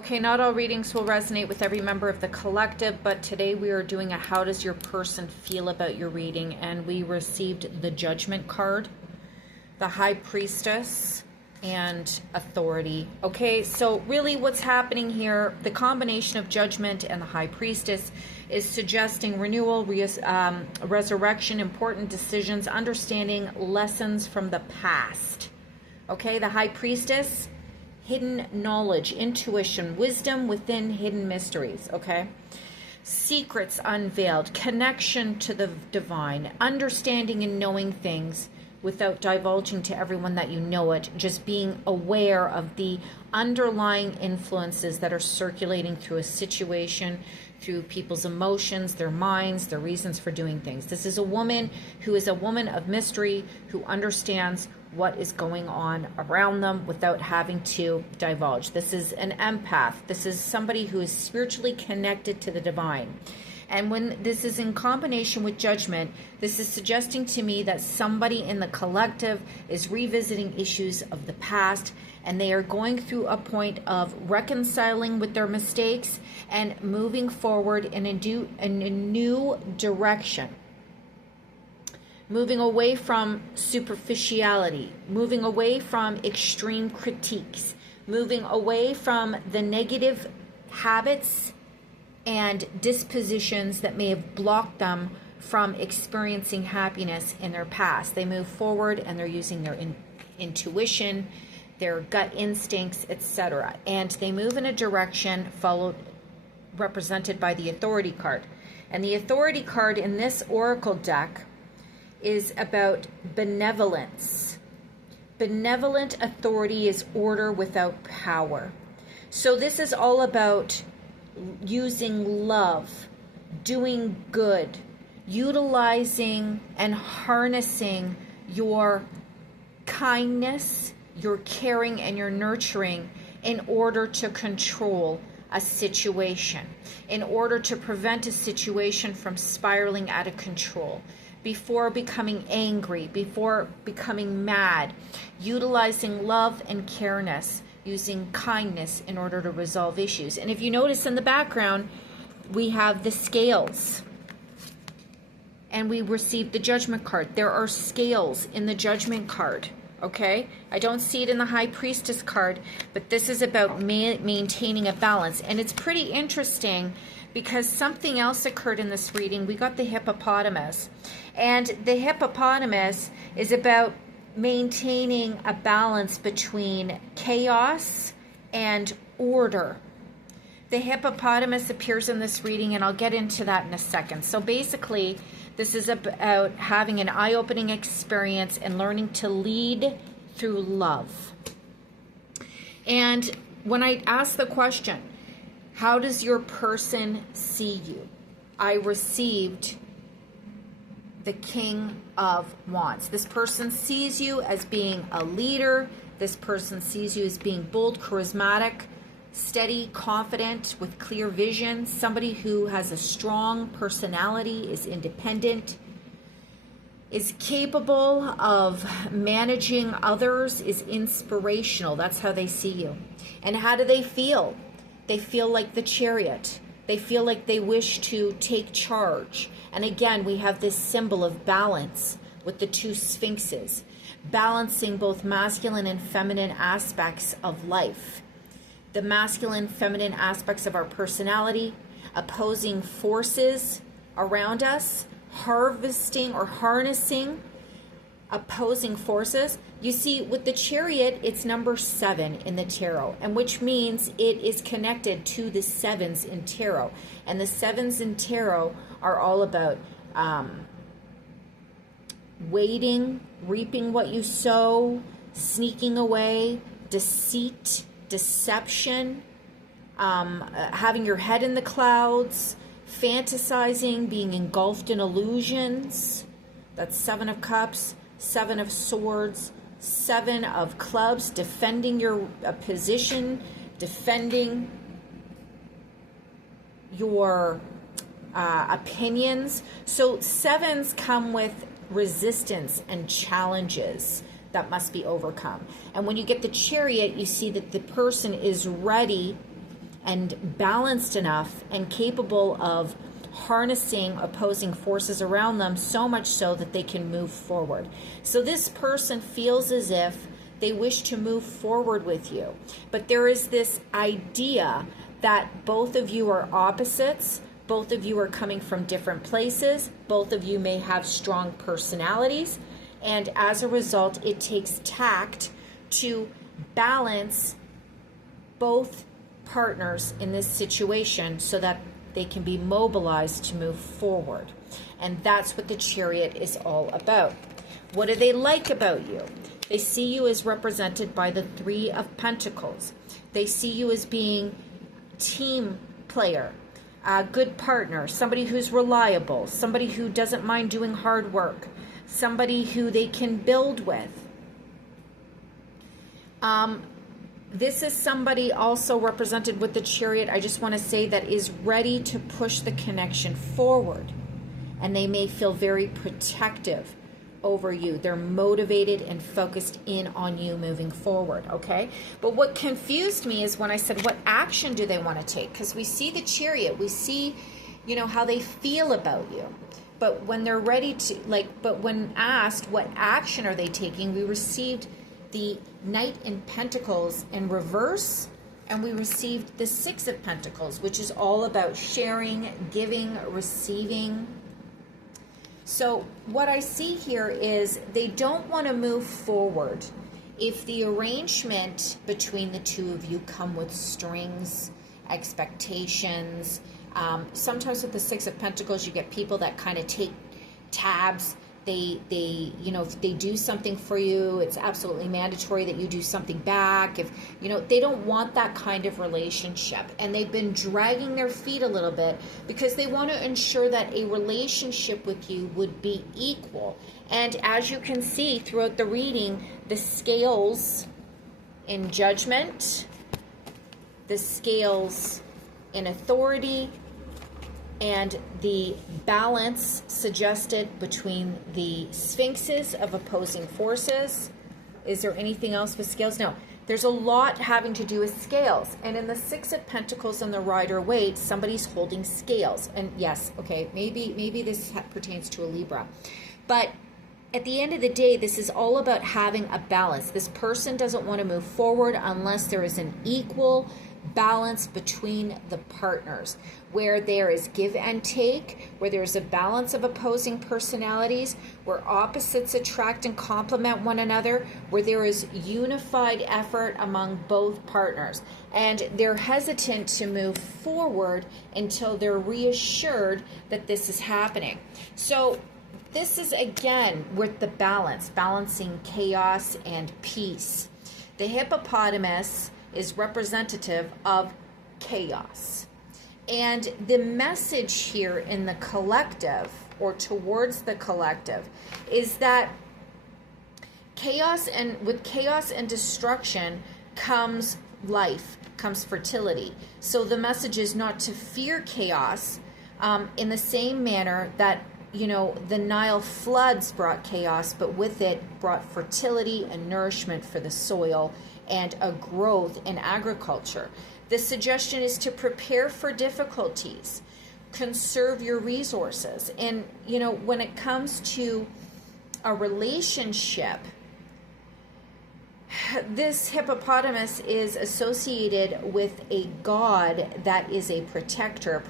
Okay, not all readings will resonate with every member of the collective, but today we are doing a how does your person feel about your reading, and we received the Judgment card, the High Priestess, and Authority. Okay, so really what's happening here, the combination of Judgment and the High Priestess is suggesting renewal, resurrection, important decisions, understanding lessons from the past. Okay, the High Priestess, hidden knowledge, intuition, wisdom within hidden mysteries, okay? Secrets unveiled, connection to the divine, understanding and knowing things without divulging to everyone that you know it, just being aware of the underlying influences that are circulating through a situation, through people's emotions, their minds, their reasons for doing things. This is a woman who is a woman of mystery, who understands what is going on around them without having to divulge. This is an empath. This is somebody who is spiritually connected to the divine. And when this is in combination with Judgment, this is suggesting to me that somebody in the collective is revisiting issues of the past, and they are going through a point of reconciling with their mistakes and moving forward in a new direction. Moving away from superficiality, moving away from extreme critiques, moving away from the negative habits and dispositions that may have blocked them from experiencing happiness in their past. They move forward and they're using their intuition, their gut instincts, etc. And they move in a direction represented by the Authority card. And the Authority card in this Oracle deck is about benevolence. Benevolent authority is order without power. So this is all about using love, doing good, utilizing and harnessing your kindness, your caring, and your nurturing in order to control a situation, in order to prevent a situation from spiraling out of control. Before becoming angry, before becoming mad, utilizing love and careness, using kindness in order to resolve issues. And if you notice in the background, we have the scales. And we received the Judgment card. There are scales in the Judgment card, okay? I don't see it in the High Priestess card, but this is about maintaining a balance. And it's pretty interesting because something else occurred in this reading. We got the hippopotamus. And the hippopotamus is about maintaining a balance between chaos and order. The hippopotamus appears in this reading, and I'll get into that in a second. So basically, this is about having an eye-opening experience and learning to lead through love. And when I ask the question, how does your person see you? I received the King of Wands. This person sees you as being a leader. This person sees you as being bold, charismatic, steady, confident, with clear vision. Somebody who has a strong personality, is independent, is capable of managing others, is inspirational. That's how they see you. And how do they feel? They feel like the Chariot. They feel like they wish to take charge. And again, we have this symbol of balance with the two sphinxes, balancing both masculine and feminine aspects of life. The masculine, feminine aspects of our personality, opposing forces around us, harvesting or harnessing opposing forces. You see, with the Chariot, it's number 7 in the tarot, and which means it is connected to the 7s in tarot. And the 7s in tarot are all about waiting, reaping what you sow, sneaking away, deceit, deception, having your head in the clouds, fantasizing, being engulfed in illusions. That's 7 of Cups, 7 of Swords, 7 of Clubs, defending your position, defending your opinions. So 7s come with resistance and challenges that must be overcome. And when you get the Chariot, you see that the person is ready and balanced enough and capable of harnessing opposing forces around them, so much so that they can move forward. So this person feels as if they wish to move forward with you, but there is this idea that both of you are opposites, both of you are coming from different places, both of you may have strong personalities, and as a result, it takes tact to balance both partners in this situation so that they can be mobilized to move forward. And that's what the Chariot is all about. What do they like about you? They see you as represented by the Three of Pentacles. They see you as being team player, a good partner, somebody who's reliable, somebody who doesn't mind doing hard work, somebody who they can build with. This is somebody also represented with the Chariot, I just want to say, that is ready to push the connection forward. And they may feel very protective over you. They're motivated and focused in on you moving forward, okay? But what confused me is when I said, what action do they want to take? Because we see the Chariot, we see, you know, how they feel about you. But when they're ready to, but when asked what action are they taking, we received the Knight in Pentacles in reverse, and we received the Six of Pentacles, which is all about sharing, giving, receiving. So what I see here is they don't want to move forward if the arrangement between the two of you come with strings, expectations. Sometimes with the Six of Pentacles, you get people that kind of take tabs. They, you know, if they do something for you, it's absolutely mandatory that you do something back. If, you know, they don't want that kind of relationship. And they've been dragging their feet a little bit because they want to ensure that a relationship with you would be equal. And as you can see throughout the reading, the scales in judgment, the scales in authority, and the balance suggested between the sphinxes of opposing forces. Is there anything else with scales? No. There's a lot having to do with scales. And in the Six of Pentacles and the Rider-Waite, somebody's holding scales. And yes, okay, maybe this pertains to a Libra. But at the end of the day, this is all about having a balance. This person doesn't want to move forward unless there is an equal balance between the partners, where there is give and take, where there's a balance of opposing personalities, where opposites attract and complement one another, where there is unified effort among both partners. And they're hesitant to move forward until they're reassured that this is happening. So this is, again, with the balance, balancing chaos and peace. The hippopotamus is representative of chaos. And the message here in the collective, or towards the collective, is that chaos, and with chaos and destruction comes life, comes fertility. So the message is not to fear chaos in the same manner that, you know, the Nile floods brought chaos, but with it brought fertility and nourishment for the soil and a growth in agriculture. The suggestion is to prepare for difficulties, conserve your resources. And, you know, when it comes to a relationship, this hippopotamus is associated with a god that is a protector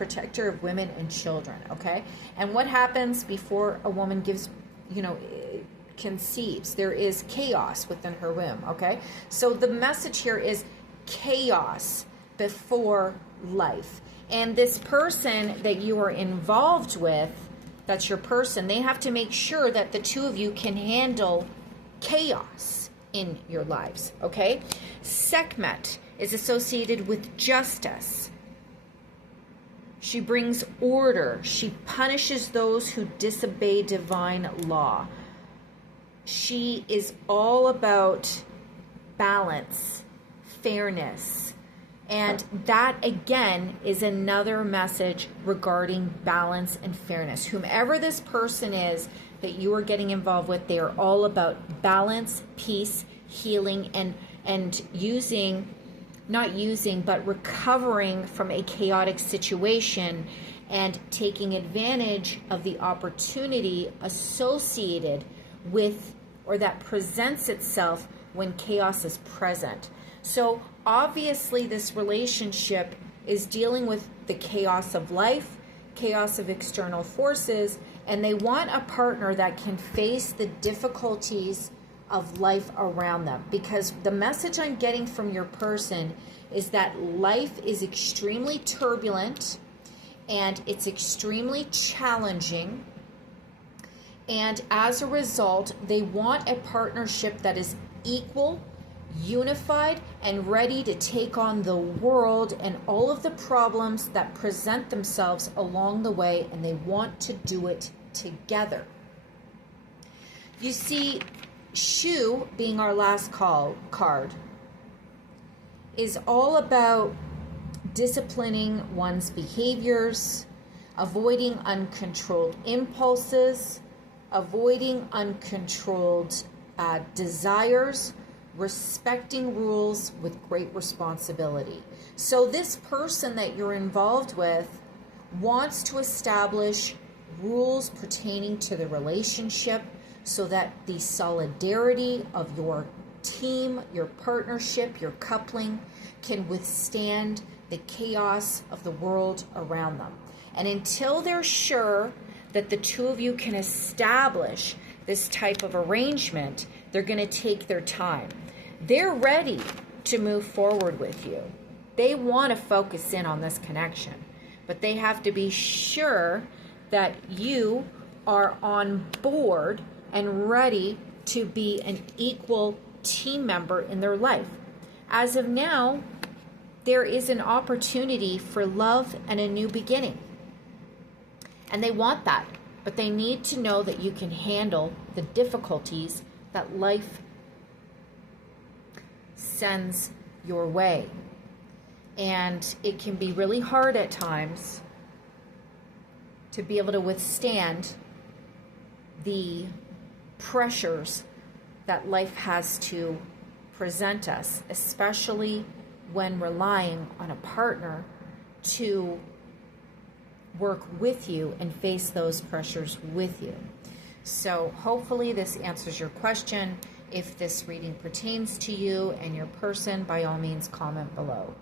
of women and children, okay? And what happens before a woman gives, you know, conceives? There is chaos within her womb, okay? So the message here is chaos before life. And this person that you are involved with, that's your person, they have to make sure that the two of you can handle chaos in your lives, okay? Sekhmet is associated with justice. She brings order. She punishes those who disobey divine law. She is all about balance, fairness, and that again is another message regarding balance and fairness. Whomever this person is that you are getting involved with, they are all about balance, peace, healing, and using not using, but recovering from a chaotic situation and taking advantage of the opportunity associated with, or that presents itself when chaos is present. So obviously this relationship is dealing with the chaos of life, chaos of external forces, and they want a partner that can face the difficulties of life around them. Because the message I'm getting from your person is that life is extremely turbulent and it's extremely challenging. And as a result, they want a partnership that is equal, unified, and ready to take on the world and all of the problems that present themselves along the way, and they want to do it together. You see, Shu, being our last card, is all about disciplining one's behaviors, avoiding uncontrolled impulses, avoiding uncontrolled desires, respecting rules with great responsibility. So this person that you're involved with wants to establish rules pertaining to the relationship so that the solidarity of your team, your partnership, your coupling can withstand the chaos of the world around them. And until they're sure that the two of you can establish this type of arrangement, they're going to take their time. They're ready to move forward with you. They want to focus in on this connection, but they have to be sure that you are on board and ready to be an equal team member in their life. As of now, there is an opportunity for love and a new beginning. And they want that, but they need to know that you can handle the difficulties that life sends your way. And it can be really hard at times to be able to withstand the pressures that life has to present us, especially when relying on a partner to work with you and face those pressures with you. So hopefully this answers your question. If this reading pertains to you and your person, by all means comment below.